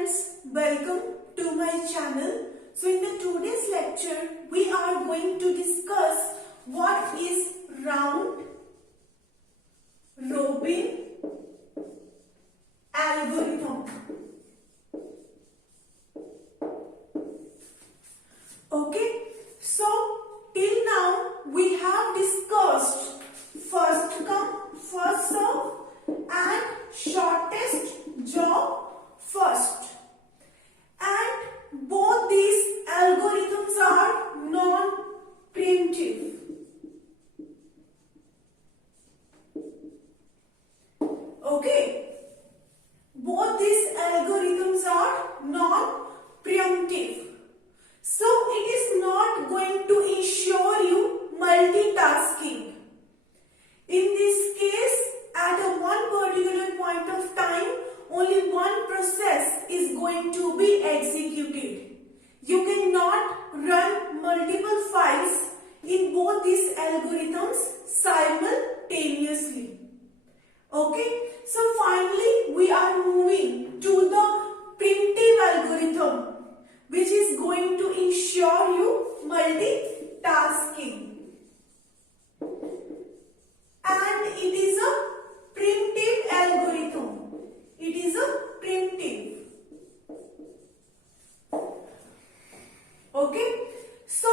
friends, welcome to my channel. So in the today's lecture, we are going to discuss what is round robin algorithm. Okay, so till now we have discussed first come, first serve and shortest job first. And both these algorithms are non-preemptive. Okay, both these algorithms are non-preemptive. So it is not going to ensure you multitasking. In this case, at a one particular point of time, only one process is going to be executed. You cannot run multiple files in both these algorithms simultaneously. Okay, so finally we are moving to the preemptive algorithm, which is going to ensure you multitasking. And it is a preemptive algorithm. It is a preemptive. Okay, so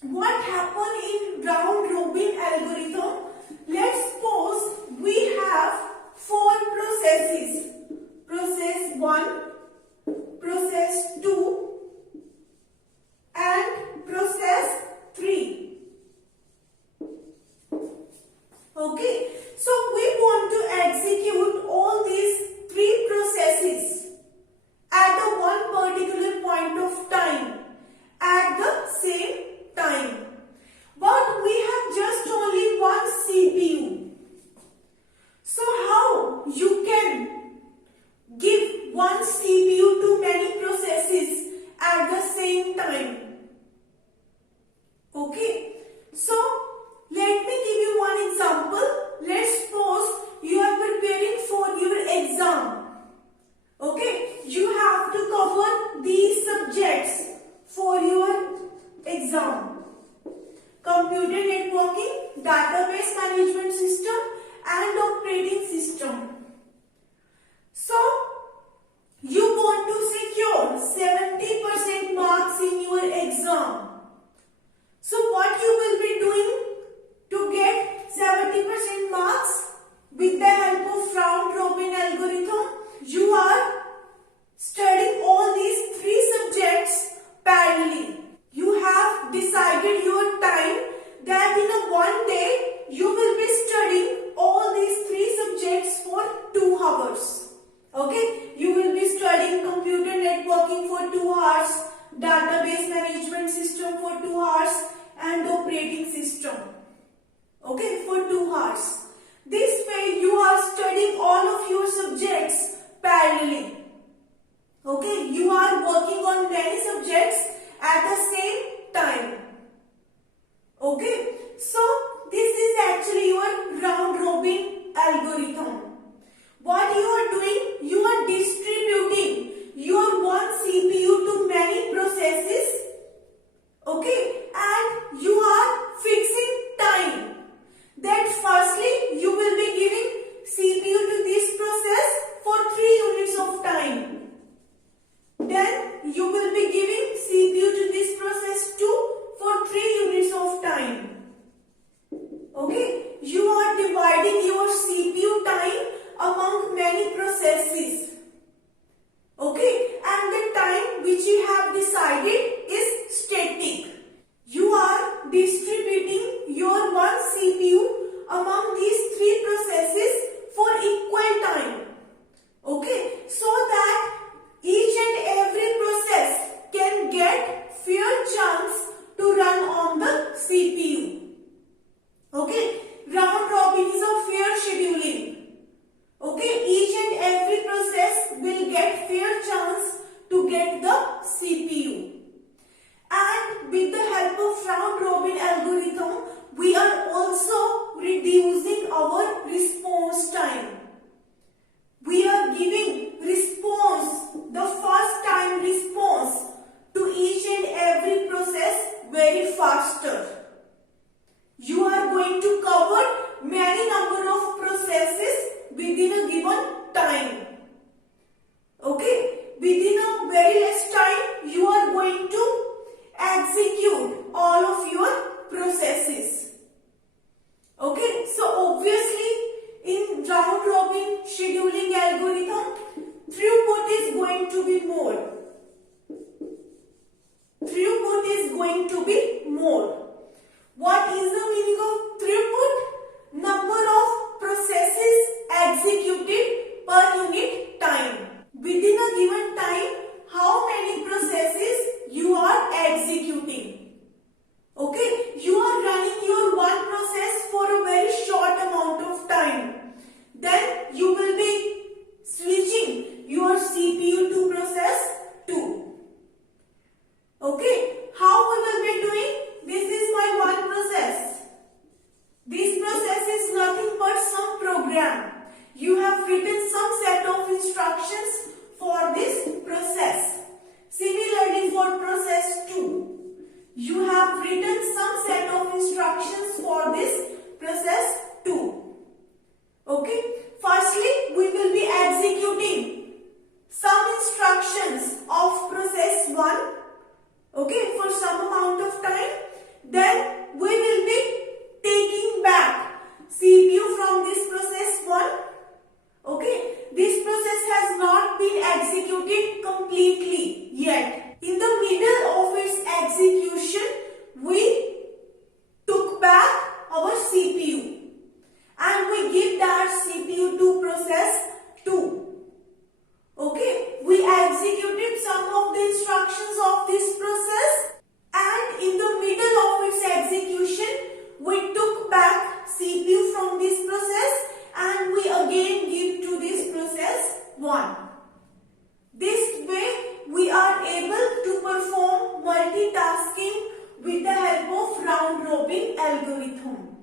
what happened in round robin algorithm? Let's suppose we have four processes. Process 1, process 2 and process 3. Okay, so we want to execute all these three processes at a one particular point of time at the same time. But we have just only one CPU. So how you can give one CPU to many processes at the same time? Okay, so let me give you one example. Let's suppose you are preparing for your exam. Okay, you have to cover these subjects for your exam: computer networking, database management system and operating system. So you want to secure 70% marks in your exam. So what you will be doing to get 70% marks with the help of round robin algorithm? You are studying all these three subjects parallelly. You have decided your time that in a one day you will be studying all these three subjects for 2 hours. Okay, you will be studying computer networking for 2 hours, database management system for 2 hours and operating system. Okay, for 2 hours. This way you are studying all of your subjects parallelly. Okay, you are working on many subjects at the same time. Okay, so this is actually your round robin algorithm. What you are doing, you are distributing your one CPU to many processes. Okay, and you are fixing time. That firstly you will be giving CPU to this process for 3 units of time. Then you will be giving CPU to this process to CPU to process 2. Okay, how we will be doing? This is my one process. This process is nothing but some program. You have written some set of instructions for this process. Similarly for process 2, you have written some set of instructions for this process 2. Okay, firstly we will be executing some instructions of process 1, okay, for some amount of time. Then we will be taking back CPU from this process 1. Okay, this process has not been executed completely yet. In the middle of its execution, we took back our CPU and we give that CPU to process 2. Okay, we executed some of the instructions of this process, and in the middle of its execution, we took back CPU from this process and we again give to this process 1. This way we are able to perform multitasking with the help of round robin algorithm.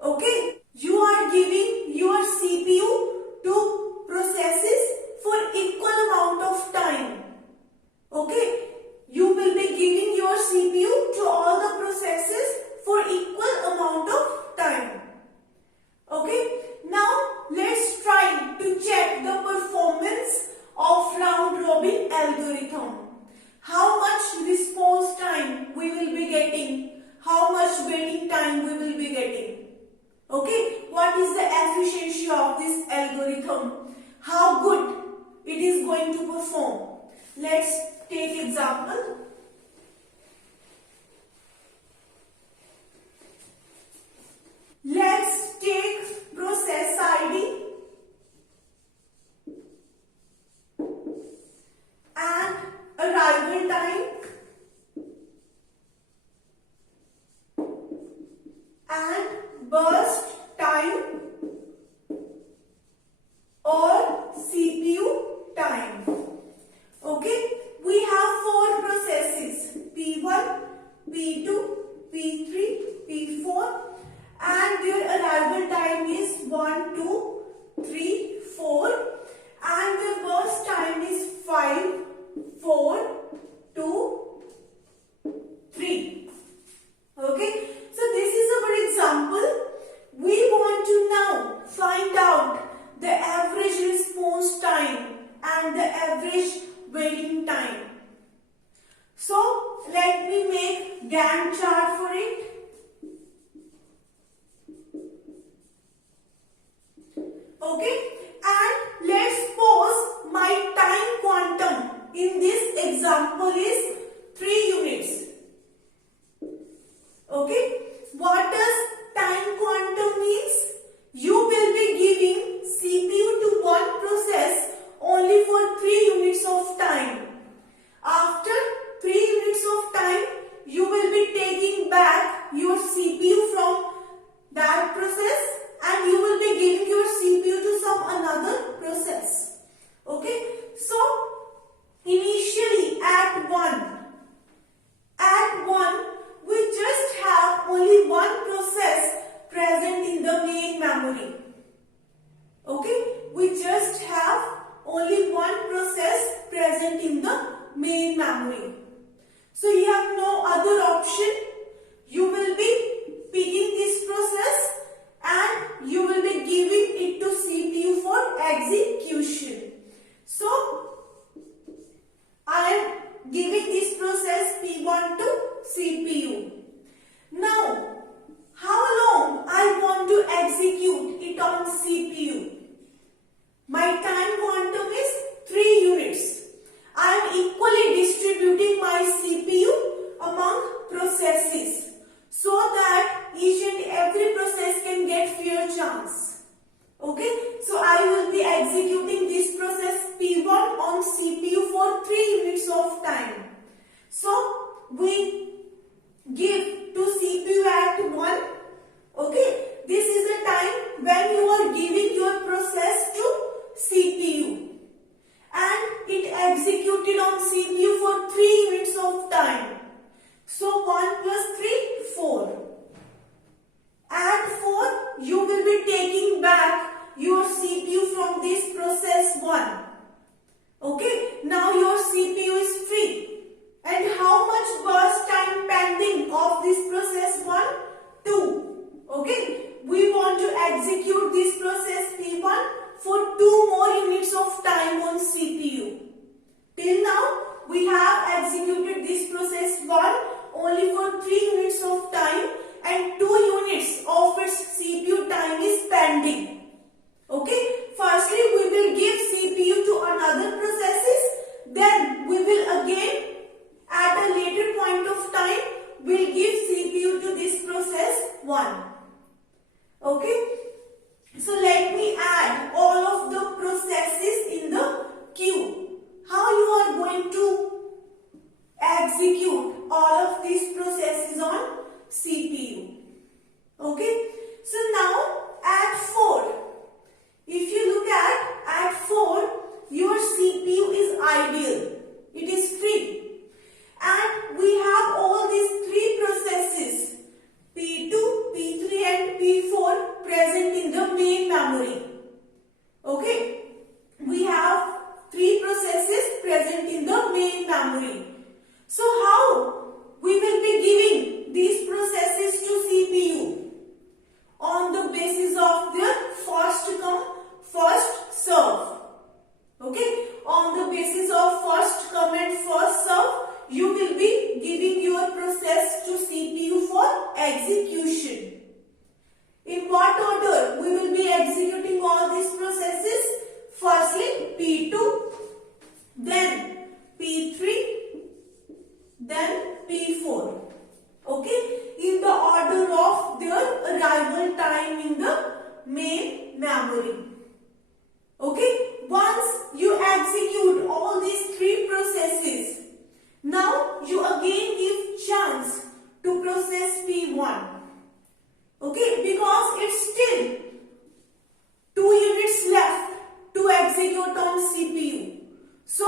Okay, you are giving your CPU to processes for equal amount of time. Okay, you will be giving your CPU to all the processes for equal amount of time. Okay, now let's try to check the performance of round robin algorithm. How much response time we will be getting, how much waiting time we will be getting. Okay, what is the efficiency of this algorithm, how good it is going to perform. Let's take example. Let's take process ID and arrival time and burst time or CPU time. Okay, we have 4 processes, P1, P2, P3, P4, and their arrival time is 1, 2, 3, 4, and their burst time is 5, 4, 2, 3. Okay, so this is our example. We want to now find out the average response time and the average waiting time. So let me make Gantt chart for it. Okay, and let's suppose my time quantum in this example is 3 units. Okay, what does time quantum means? You will be giving CPU to one process only for 3 units of time. After 3 units of time, you will be taking back your CPU from that process and you will be giving your CPU to some another process. Okay, so initially at 1 we just have only one process present in the main memory. Okay, we just have only one process present in the main memory. So you have no other option. You will be picking this process and you will be giving it to CPU for execution. So I am giving this process P1 to CPU. Now, how long I want to execute it on CPU? My time quantum is 3 units. I am equally distributing my CPU among processes so that each and every process can get fair chance. Okay, so I will be executing this time. So 1 plus 3, 4. At 4, you will be taking back your CPU from this process 1. Okay, now your CPU is free. And how much burst time pending of this process 1? 2. Okay, we want to execute this process P1 for 2 more units of time on CPU. Till now, we have executed this process 1 only for 3 units of time and 2 units of its CPU time is pending. Okay, firstly we will give CPU to another processes, then we will again at a later point of time will give CPU to this process 1. Okay, so let me add all of the processes in the queue. How you are going to execute all of these processes on CPU. Okay, so now at 4, if you look at 4, your CPU is ideal, it is free, and we have all these 3 processes P2, P3 and P4 present in the main memory. Okay, we have 3 processes present in the main memory. So how we will be giving these processes to CPU? On the basis of their first come, first serve. Okay, on the basis of first come and first serve, you will be giving your process to CPU for execution. In what order we will be executing all these processes? Firstly P2, then P3, then P4. Okay, in the order of their arrival time in the main memory. Okay, once you execute all these 3 processes, now you again give chance to process P1. Okay, because it's still 2 units left to execute on CPU. So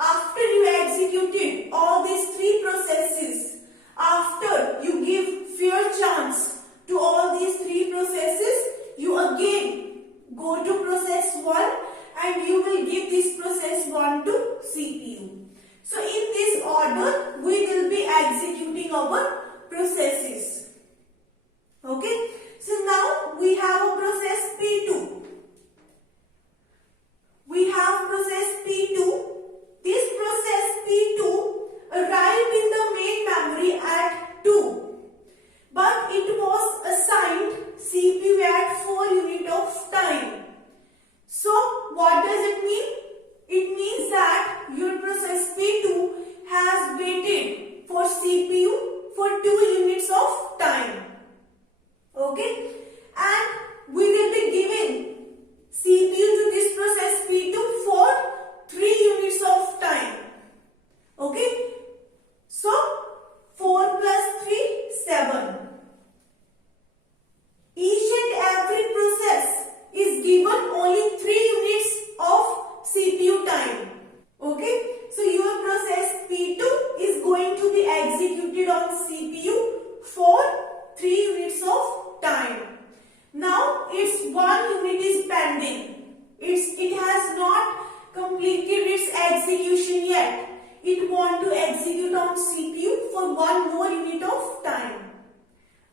after you executed all these 3 processes, after you give fair chance to all these 3 processes, you again go to process 1 and you will give this process 1 to CPU. So in this order, we will be executing our processes. Okay, so now we have a process P2. We have process P2. This process P2 arrived in the main memory at 2, but it was assigned CPU at 4 units of time. So what does it mean? It means that your process P2 has waited for CPU for 2 units of time. Okay, and we will be giving CPU to this process P2 for 3 units of time. Okay, so 4 plus 3, 7. Each and every process is given only 3 units of CPU time. Okay, so your process P2 is going to be executed on CPU for 3 units of time. Now its 1 unit is pending. It has not completed its execution yet. It wants to execute on CPU for 1 more unit of time.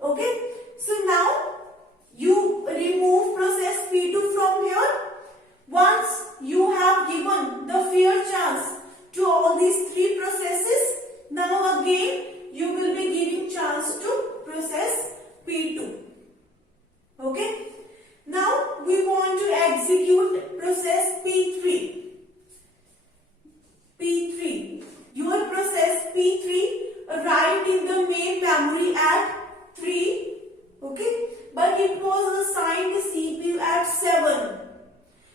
Okay, so now you remove process P2 from here. Once you have given the fair chance to all these 3 processes, now again you will be giving chance to process P2. Okay, now we want to execute process P3. P3. Your process P3 arrived in the main memory at 3. Okay, but it was assigned CPU at 7.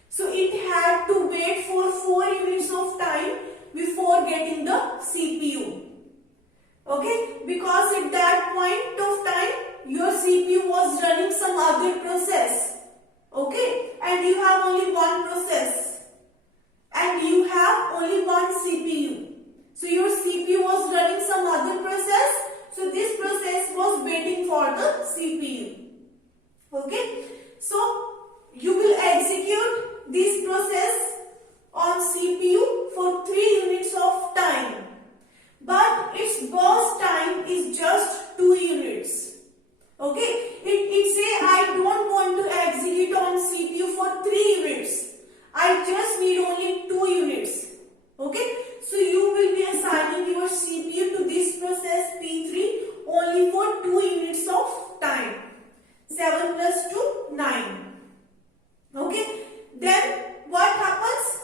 So it had to wait for 4 units of time before getting the CPU. Okay, because at that point of time your CPU was running some other process. Okay, and you have only one process and you have only one CPU. So your CPU was running some other process. So this process was waiting for the CPU. Okay. So you will execute this process on CPU for 3 units of time. But its burst time is just 2 units. Okay. It say I don't want to execute on CPU for 3 units. I just need only 2 units. Okay. So you will be assigning your CPU to this process P3 only for 2 units of time. 7 plus 2, 9. Okay. Then what happens?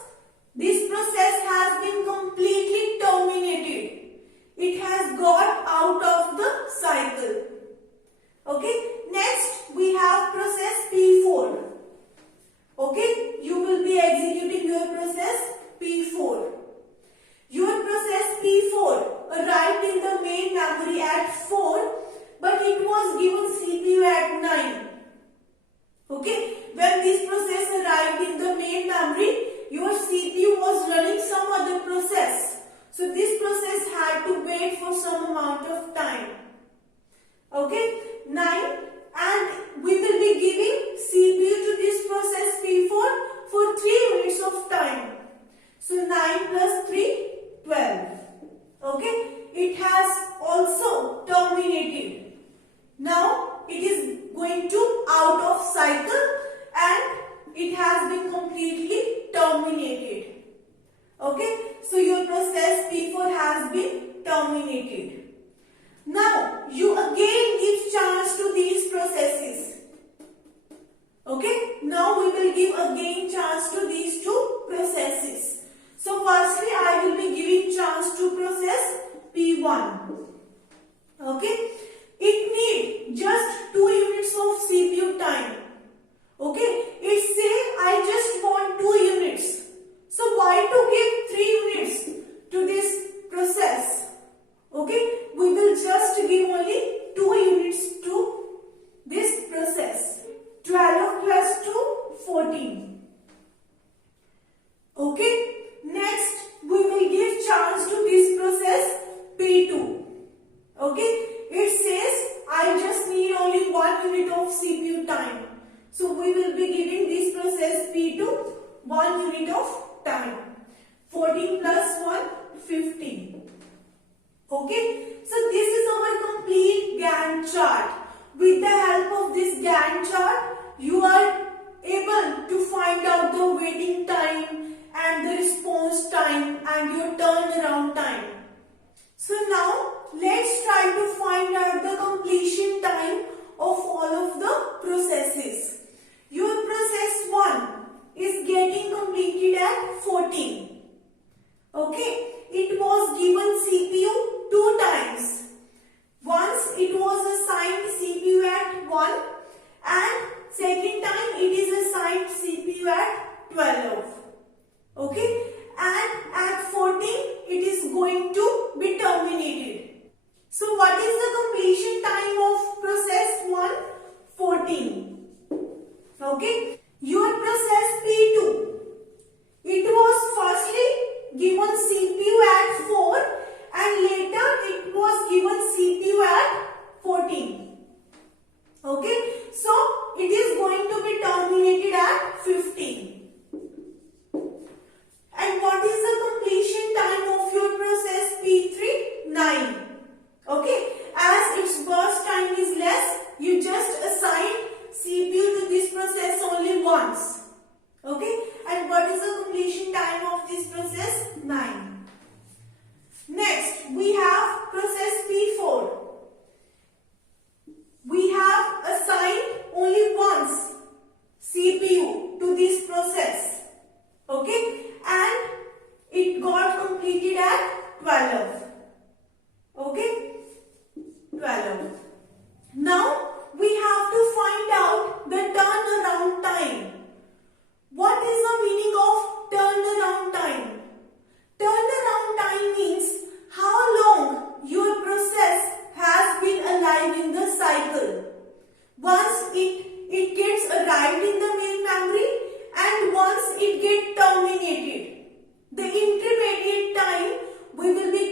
This process has been completely terminated. It has got out of the cycle. Okay. Next we have process P4. Okay. You will be executing your process P4. Your process P4 arrived in the main memory at 4, but it was given CPU at 9. Okay. When this process arrived in the main memory, your CPU was running some other process. So this process had to wait for some amount of time. Okay. 9, and we will be giving CPU to this process P4 for 3 units of time. So 9 plus 3, 12. Okay. It has also terminated. Now it is going to out of cycle and it has been completely terminated. Okay. So your process P4 has been terminated. Now you again give chance to these processes. Okay. Now we will give again chance to these two processes. So firstly I will be giving chance to process P1. Okay. It needs just 2 units of CPU time. Okay. It say I just want 2 units. So why to give 3 units to this process? Okay. We will just give only 2 units to this process. 12 plus 2, 14. Okay. Next we will give chance to this process P2. Okay. It says I just need only 1 unit of CPU time. So we will be giving this process P2 1 unit of time. 14 plus 1, 15. Okay. So this is our complete Gantt chart. With the help of this Gantt chart, you are able to find out the waiting time and the response time and your turnaround time. So now let's try to find out the completion time of all of the processes. Your process 1 is getting completed at 14. Okay. It was given CPU 2 times. Once it was assigned CPU at 1 and second time it is assigned CPU at 12. Okay. And at 14 it is going to be terminated. So what is the completion time of process 1? 14. Okay. Your process P2. It was firstly given CPU at 4 and later it was given CPU at 14. Okay. So it is going to be terminated at 15. And what is the completion time of your process P3? 9. Okay. As its burst time is less, you just assign CPU to this process only once. Okay. And what is the completion time of this process? 9. Next, we have process P4. We have assigned only once CPU to this process. Okay. And it got completed at 12. Okay. 12. Now we have to find out the turnaround time. What is the meaning of turnaround time? Turnaround time means how long your process has been alive in the cycle. Once it gets arrived in the main memory and once it gets terminated. The intermediate time we will be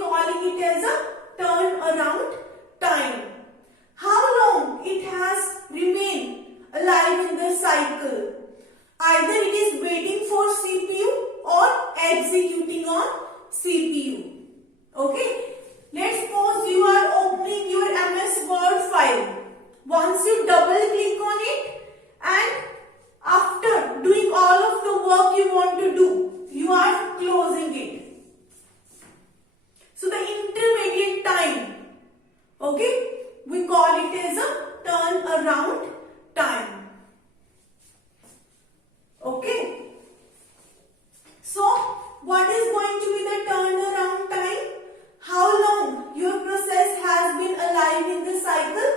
executing on CPU. Okay. Let's suppose you are opening your MS Word file. Once you double click on it and after doing all of the work you want to do, you are closing it. So the intermediate time, okay, we call it as a turnaround time. Okay. So what is going to be the turnaround time? How long your process has been alive in the cycle?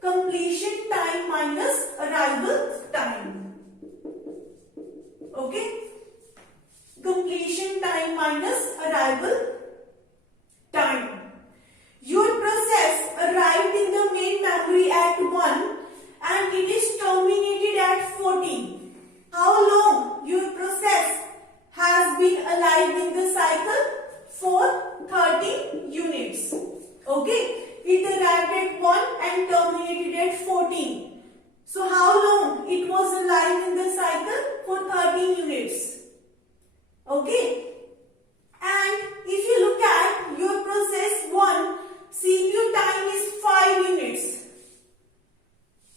Completion time minus arrival time. Okay. Completion time minus arrival time. Your process arrived in the main memory at 1 and it is terminated at 14. How long your process has been alive in the cycle? For 30 units. Okay. It arrived at 1 and terminated at 14. So how long it was alive in the cycle? For 30 units. Okay. And if you look at your process 1, CPU time is 5 units.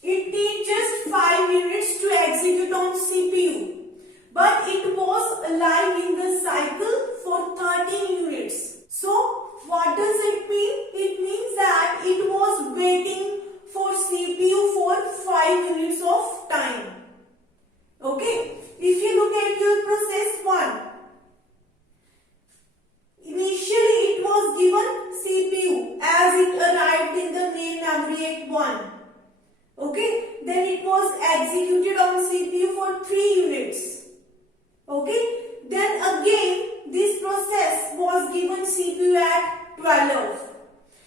It needs just 5 units to execute on CPU. But it was alive in the cycle for 30 units. So what does it mean? It means that it was waiting for CPU for 5 units of time. Okay. If you look at your process 1, initially it was given CPU as it arrived in the main memory at 1. Okay. Then it was executed on CPU for 3 units. Okay. Then again this process was given CPU at 12.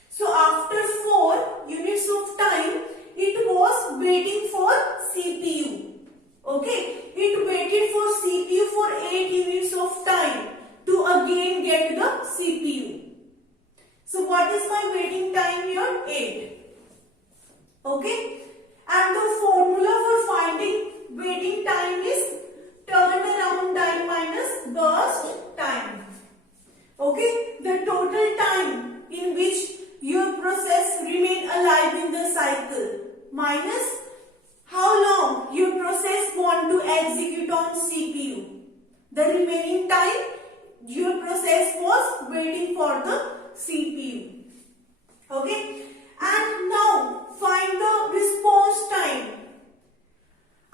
So after 4 units of time it was waiting for CPU. Okay. It waited for CPU for 8 units of time to again get the CPU. So what is my waiting time here? 8. Okay. And the formula for finding waiting time is turnaround time minus burst time. Okay. The total time in which your process remain alive in the cycle minus how long your process want to execute on CPU. The remaining time your process was waiting for the CPU. Okay. And now find the response time.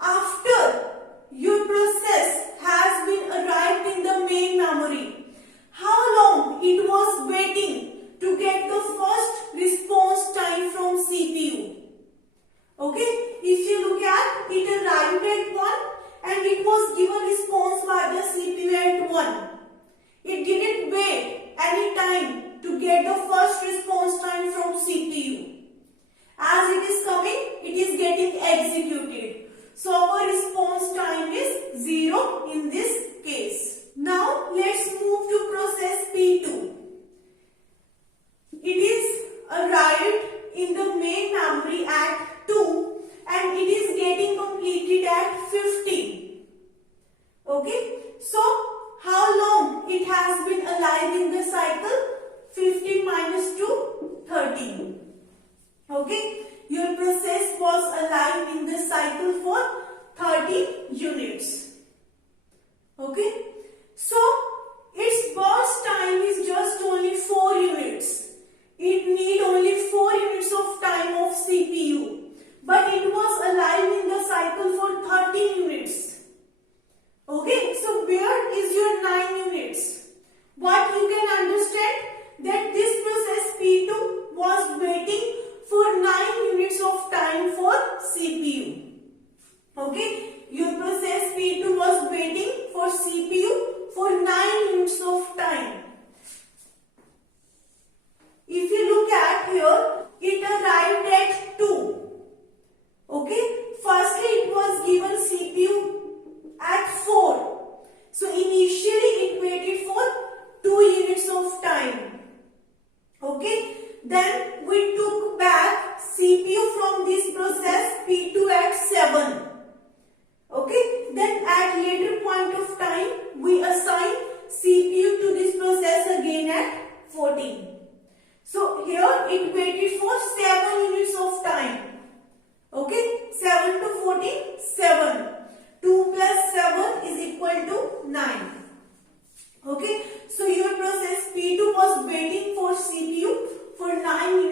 After your process has been arrived in the main memory, how long it was waiting to get the first response time from CPU. Okay. If you look at it arrived at 1 and it was given response by the CPU at 1. It didn't wait any time to get the first response time from CPU. As it is coming, it is getting executed. So our response time is 0 in this case. Now let's move to process P2. It is arrived in the main memory at 2 and it is getting completed at 15. Okay. So how long it has been alive in the cycle? 15 minus 2, 13. Okay. Your process was alive in the cycle for 30 units. Okay. So its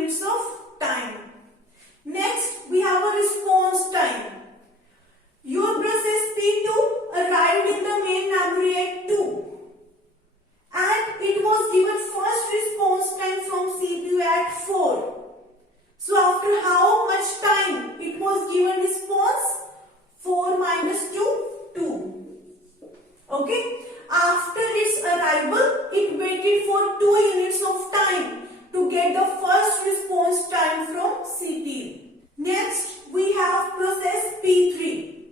units of time. Next, we have a response time. Your process P2 arrived in the main memory at 2 and it was given first response time from CPU at 4. So after how much time it was given response? 4 minus 2, 2. Okay. After its arrival, it waited for 2 units of time to get the first response time from CPU. Next, we have process P3.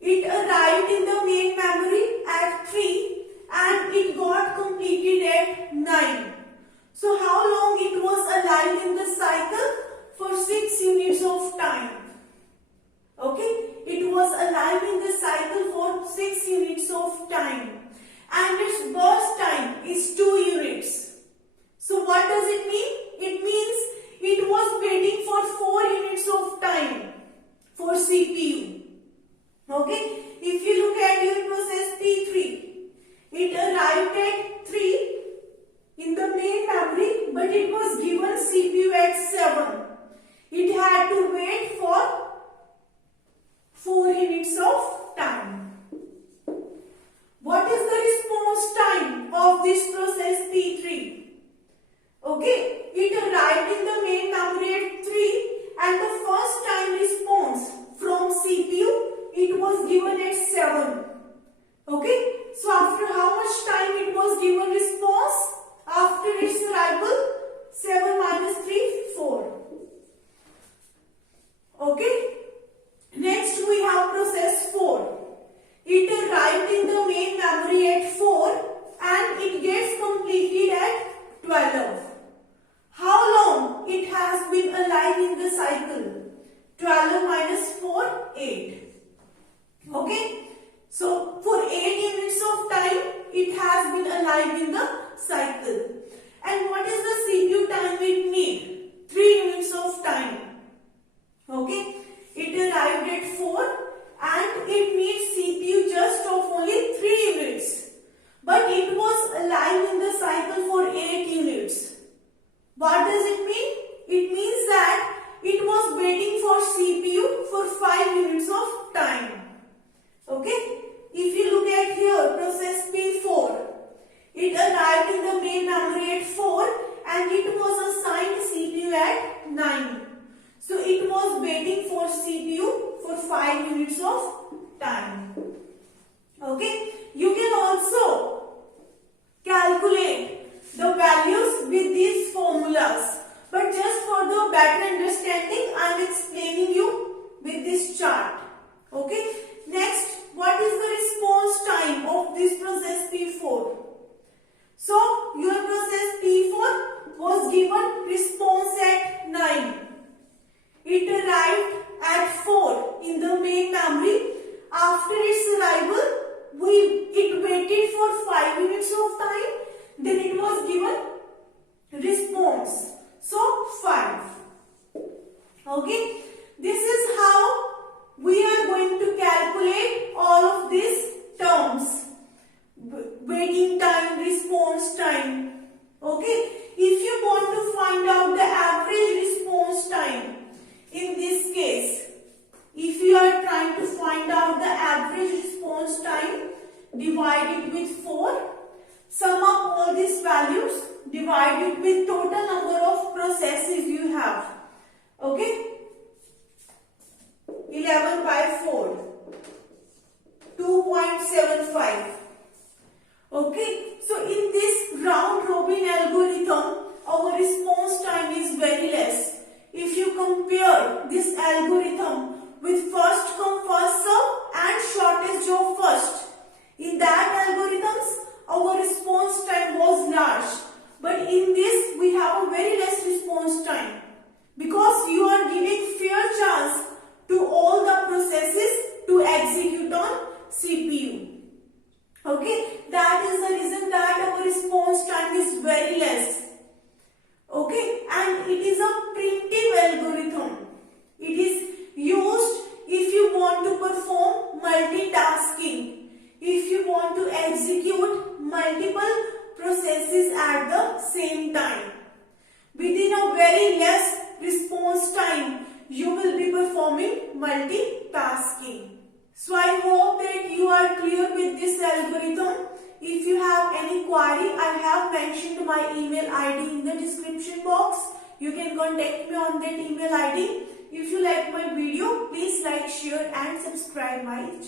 It arrived in the main memory at 3 and it got completed at 9. So how long it was alive in the cycle? For 6 units of time. Okay, it was alive in the cycle for 6 units of time. And its burst time is 2 units. So what does it mean? It means it was waiting for 4 units of time for CPU. Okay, if you look at your process P3, it arrived at 3 in the main memory, but it was given CPU at 7. It had to wait for 4 units of time. What is the response time of this process P3? Okay, it arrived in the main memory at 3 and the first time response from CPU, it was given at 7. Okay, so after how much time it was given response? After its arrival, 7 minus 3, 4. Okay, next we have process 4. It arrived in the main memory at 4 and it gets completed at 12. How long it has been alive in the cycle? 12 minus 4, 8. Okay, so for 8 units of time, it has been alive in the cycle. And what is the CPU time it need? 3 units of time. Okay, it arrived at 4 and it needs CPU just of only 3 units. But it was alive in the cycle for 8 units. What does it mean? It means that it was waiting for CPU for 5 units of time. Okay, if you look at here, process P4, it arrived in the main memory at 4 and it was assigned CPU at 9. So it was waiting for CPU for 5 units of time. Okay, you can also calculate the values with these formulas. But just for the better understanding, I am explaining you with this chart. Okay, next, what is the response time of this process P4? So, your process P4 was given response at 9. It arrived at 4 in the main memory. After its arrival, it waited for 5 units of time. Then it was given response. So, 5. Okay. This is how we are going to calculate all of these terms. Waiting time, response time. Okay. If you want to find out the average response time, in this case, if you are trying to find out the average response time, divide it with 4. Sum up all these values, divide it with total number of processes you have. Okay. 11 by 4. 2.75. Okay. So in this round robin algorithm, our response time is very less. If you compare this algorithm with first come first serve and shortest job first, in that algorithms our response time was large, but in this we have a very less response time because you are giving fair chance to all the processes to execute on CPU. Okay, that is the reason that our response time is very less. Okay, and it is a preemptive algorithm. It is used if you want to perform multitasking, if you want to execute multiple processes at the same time. within a very less response time. You will be performing multitasking. So I hope that you are clear with this algorithm. If you have any query, I have mentioned my email ID in the description box. You can contact me on that email ID. If you like my video, please like, share and subscribe my channel.